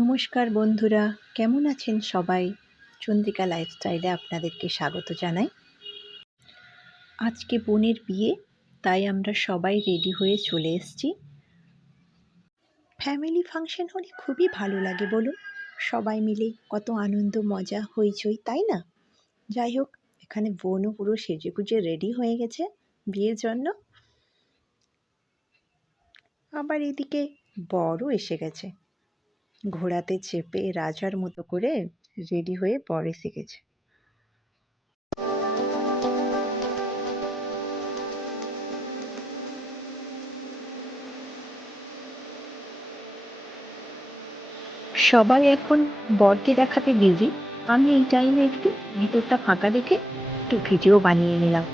নমস্কার বন্ধুরা, কেমন আছেন সবাই? চন্দ্রিকা লাইফস্টাইলে আপনাদেরকে স্বাগত জানাই। আজকে বোনের বিয়ে, তাই আমরা সবাই রেডি হয়ে চলে এসেছি। ফ্যামিলি ফাংশন হলে খুবই ভালো লাগে বলুন, সবাই মিলে কত আনন্দ মজা হইচই, তাই না? যাই হোক, এখানে বোনও পুরো সেজেগুজে রেডি হয়ে গেছে বিয়ের জন্য। আবার এদিকে বরও এসে গেছে, ঘোড়াতে চেপে রাজার মতো করে রেডি হয়ে বর এসে গেছে। সবাই এখন বরকে দেখাতে বিজি। আমি এই টাইমে একটু ভিতরটা ফাঁকা রেখে একটু ভিডিও বানিয়ে নিলাম,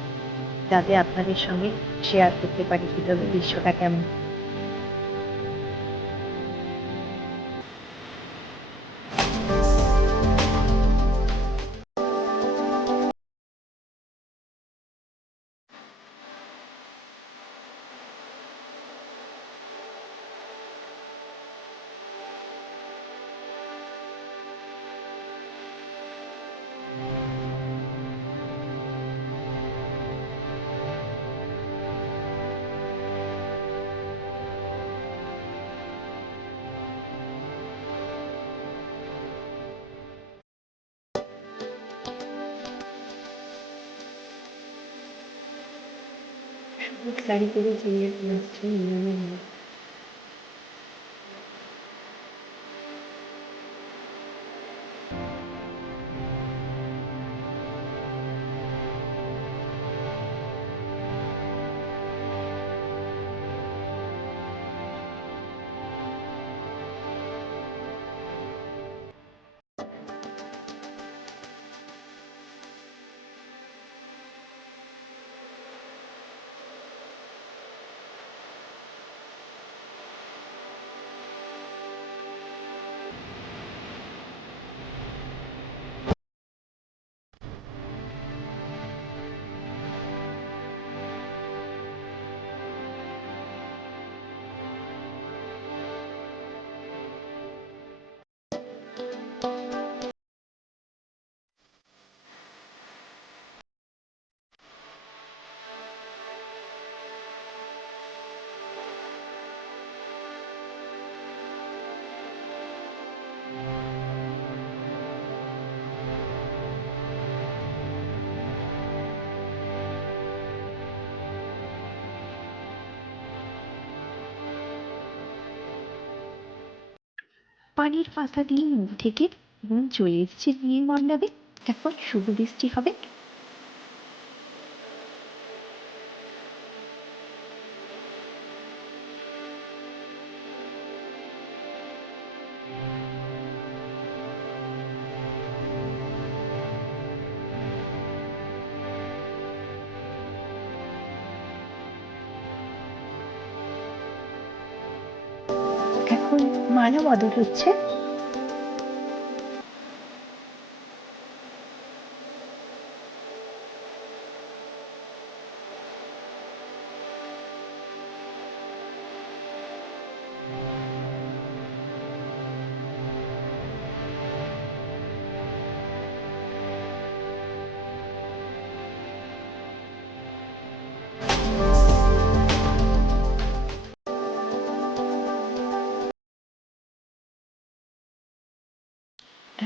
যাতে আপনাদের সঙ্গে শেয়ার করতে পারি ভিতরের দৃশ্যটা কেমন। শাড়ি পরে চিড়িয়ে নাচছে নিয়মের মতো। পানির পাতা দিয়ে মুখ থেকে বোন চলে এসেছে বিয়ের মণ্ডপে। এখন শুভ বৃষ্টি হবে। এখন মালা বদল হচ্ছে।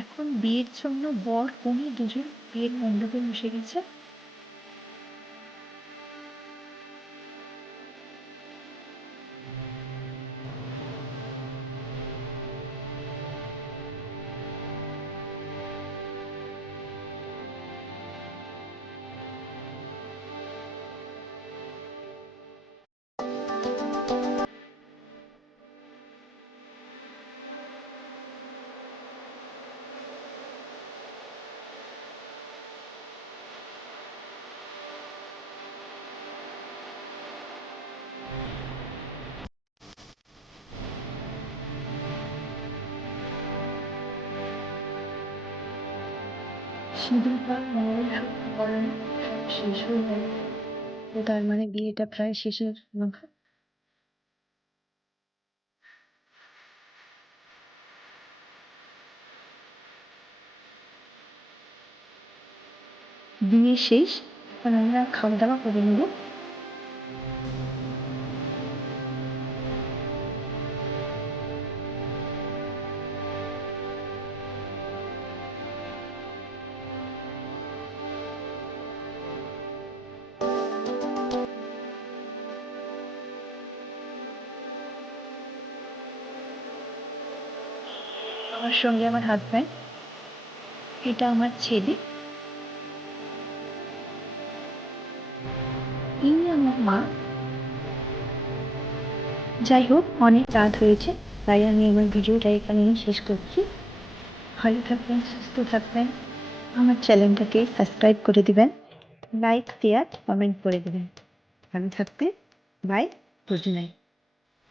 এখন বিয়ের জন্য বর কনে দুজন বিয়ের মণ্ডপে বসে গেছে। সিঁদুর বা মঙ্গলসূত্র পরানো সব শেষ হয়ে গেল। তো তার মানে বিয়েটা প্রায় শেষের মুখে। বিয়ে শেষ, এখন আমরা খাওয়া দাওয়া করে নেব। আমার সঙ্গে আমার হাজব্যান্ড, এটা আমার ছেলে, এই আমার মা। যাই হোক, অনেক রাত হয়েছে, তাই আমি আমার ভিডিওটা এখানেই শেষ করছি। ভালো থাকবেন, সুস্থ থাকবেন, আমার চ্যানেলটাকে সাবস্ক্রাইব করে দিবেন, লাইক শেয়ার কমেন্ট করে দেবেন। ভালো থাকবেন, বাই, গুড নাইট।